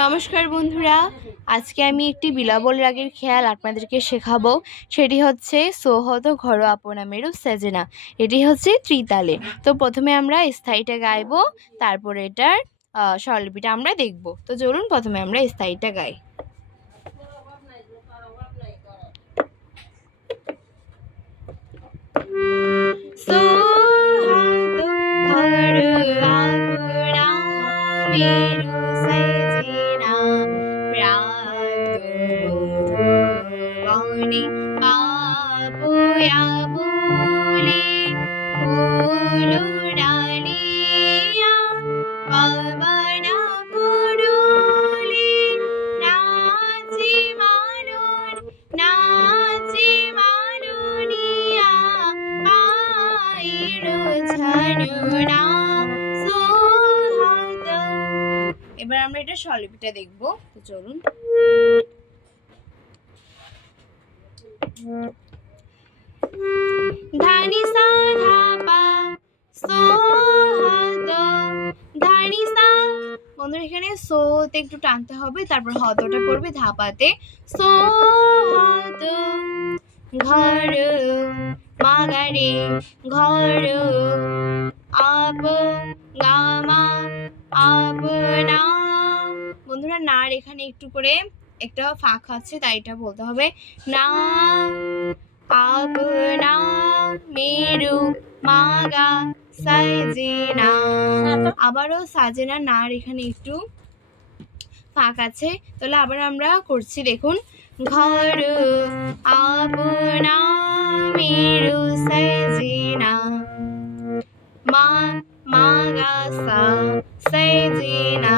নমস্কার বন্ধুরা, আজকে আমি একটি বিলাবল রাগের খেয়াল আপনাদেরকে শেখাবো। সেটি হচ্ছে সোহদ ঘর আপনা মেরু সেজেনা। এটি হচ্ছে ত্রিতালে। তো প্রথমে আমরা স্থায়ীটা গাইবো, তারপরে এটার স্বরলিপিটা আমরা দেখব। তো চলুন প্রথমে আমরা স্থায়ীটা গাই। এবার আমরা এটা স্বরলিপিটা দেখবো। তো চলুন। ধানি সা ধা পা সোহদ ধানি সা। বন্ধুরা এখানে সোতে একটু টানতে হবে, তারপর হদটা পড়বে ধাপাতে। সোহদ ঘর মাগারে ঘর আপ গামা আপনা। বন্ধুরা নার এখানে একটু করে একটা ফাঁক আছে, তাই এটা বলতে হবে না। আপনা মেরু মাগা সাজেনা। আবারও সাজেনা নার এখানে একটু ফাঁক আছে, তাহলে আবার আমরা করছি, দেখুন। ঘর আপনা মেরু সাজেনা মা মাগা সা সাজেনা।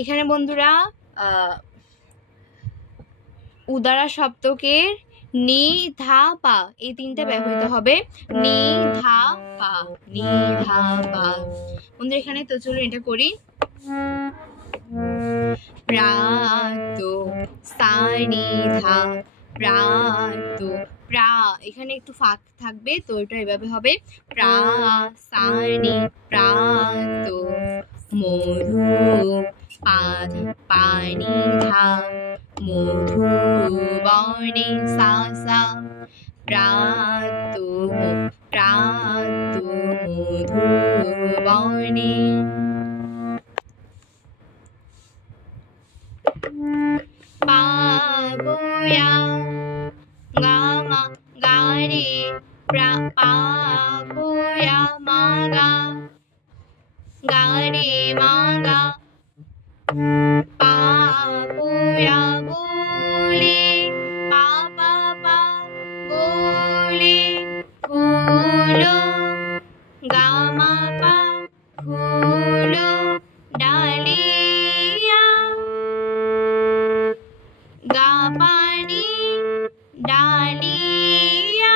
এখানে বন্ধুরা উদারা সপ্তকের নি ধা পা এই তিনটা ব্যবহৃত হবে। নি ধা পা নি ধা পা। বন্ধুরা এখানে তো চলুন এটা করি। প্রাতো সানি ধা প্রাতো প্রা এখানে একটু ফাঁক থাকবে, তো এটা এভাবে হবে প্রা সানি প্রাতো মধু পানি ধা মধু বনে সা সা প্রাতো প্রাতো মধু বনে। পাবয়া গামা গারে পাবয়া মাগা গারে মাগা পাবয়া বলে পাপা পা বলে ফুলো গামা পা ফুলো ডালিয়া গা পানি ডালিয়া।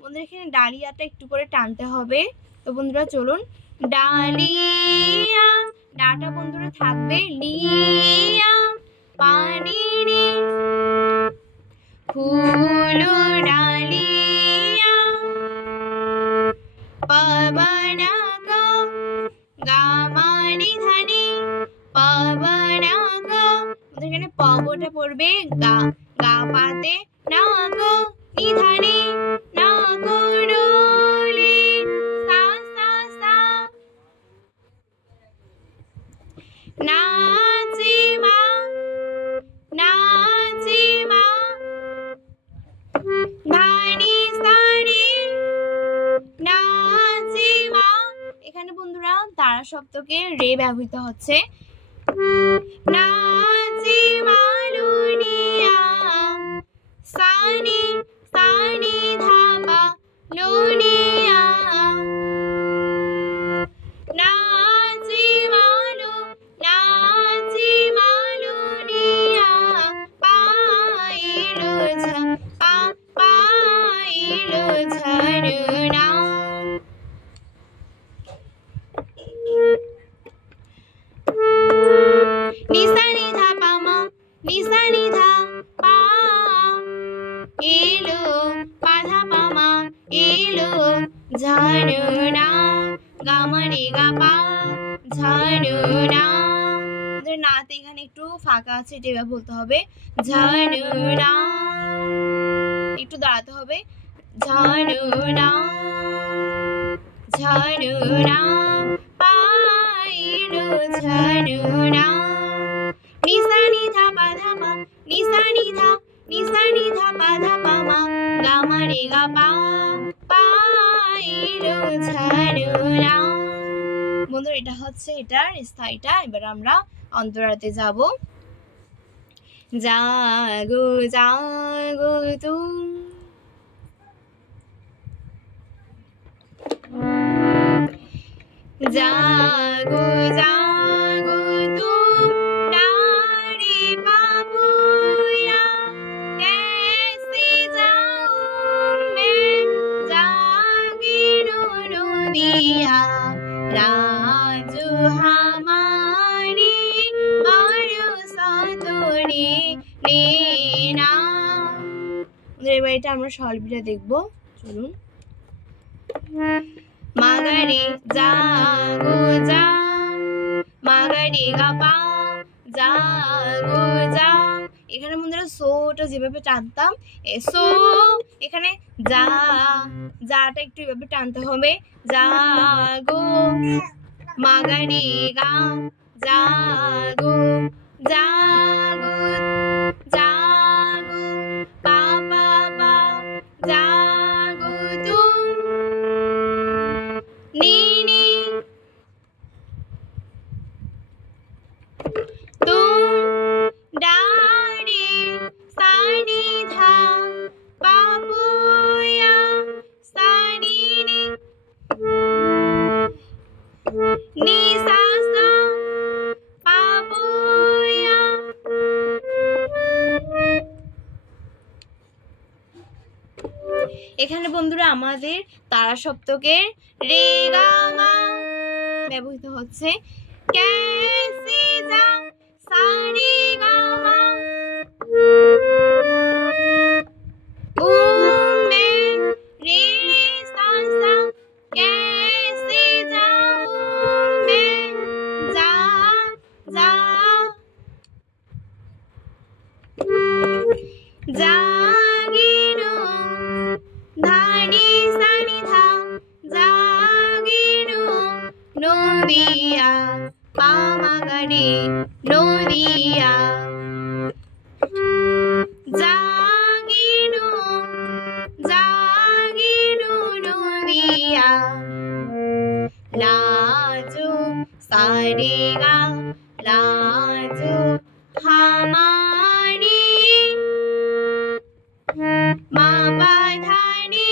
বন্ধুরা এখানে ডালিয়াটা একটু করে টানতে হবে। তো বন্ধুরা চলুন। ডালিয়া ডাটা বন্ধুরা থাকবে, লিয়া পানি নি ফুলো ডালিয়া পবনা গো গামানি ধানি পবনা গো। এখানে পবটা পড়বে গা গা পাতে না গো নিধানি না গো ডোলে সা সা সা নাচিমা নাচিমা ধানি সারি নাচিমা। এখানে বন্ধুরা তারা সপ্তকে রে ব্যবহৃত হচ্ছে। নাচিমা লুনিয়া সানি সানি ধাপা লুনিয়া ঝানুনা গামা রে গা পা ঝানুনা। নাতে এখানে একটু ফাঁকা আছে, এটা এবার বলতে হবে ঝানুনা, একটু দাঁড়াতে হবে ঝানুনা ঝানুনা পাইলো ঝানুনা। নিসা নিধা পা ধা পা নিসা নিধা পা ধা পা মা গামা রে গা পা পাইলো ঝানুনা। বন্ধুরা এটা হচ্ছে এটার স্থায়ীটা। এবার আমরা অন্তরাতে যাব। জাগো জাগো তুমি জাগো জাগো तुम्हारी बाबूया कैसे जाऊं मैं जागिनो नदिया राजू हमारी मारो सातोरे नेना। এবার এটা আমরা স্বরলিপিটা দেখবো, চলুন। মাগারে জাগো জা মাগারে গা পা জাগো জা। এখানে বন্ধুরা সোটা যেভাবে টানতাম সো, এখানে যা যাটা একটু এভাবে টানতে হবে জাগো মাগারে গা জাগো জাগো জাগো পা পা পা জাগো তুম নি নি तुम डारे सानी धा बाबूया सानी नी सा सा बाबूया। এখানে বন্ধুরা আমাদের তারা সপ্তকের রে গা মা ব্যবহৃত হচ্ছে। कैसे जा सारे गा मा मैं रे रे सा सा कैसे जाऊं मैं जा जा जागिनो धानी सानी धा जागिनो नदिया पामागारे नदिया जागिनो जागिनो नदिया लाजो सारेगा लाजो हमारी माँ बाधानी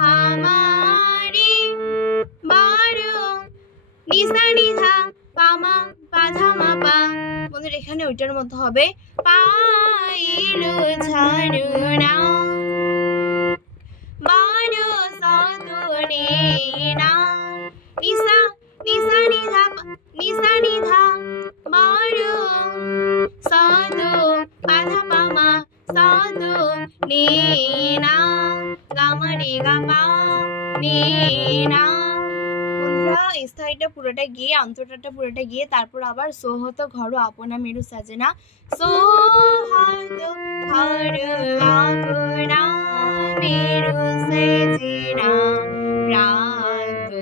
हमारी बारो নিসা নিধা পামা পাধা মা পা। বন্ধুরা এখানে ওইটার মধ্যে হবে পাইলো ঝানুনা বারো সাতরে না। নিসা নিসা নিধা বারো সাতো পাধা পামা সাতো নে না গামা রে গা পা নে না। স্থায়ীটা পুরোটা গিয়ে অন্তরটা পুরোটা গিয়ে তারপর আবার সোহত ঘর আপনা মেরু সাজেনা সোহত ঘর আপনা মেরু সাজেনা রাত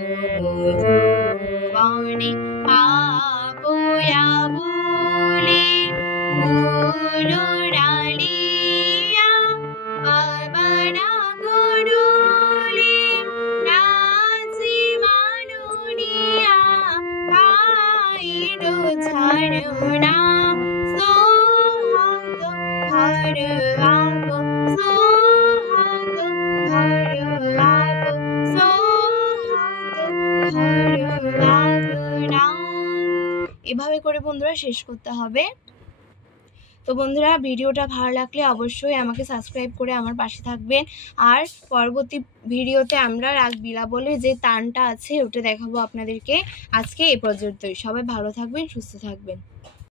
বনে পাপয়া বলে ফুলো ডালিয়া বাবারা গড়লে ঝানুনা সোহাগ ঘর আব সোহাগ ঘর আব সোহাগ ঘর আব না। এভাবে করে বন্ধুরা শেষ করতে হবে। তো বন্ধুরা ভিডিওটা ভালো লাগলে অবশ্যই আমাকে সাবস্ক্রাইব করে আমার পাশে থাকবেন। আর পরবর্তী ভিডিওতে আমরা রাগ বিলাবলে যে তানটা আছে ওটা দেখাবো আপনাদেরকে। আজকে এ পর্যন্তই। সবাই ভালো থাকবেন, সুস্থ থাকবেন।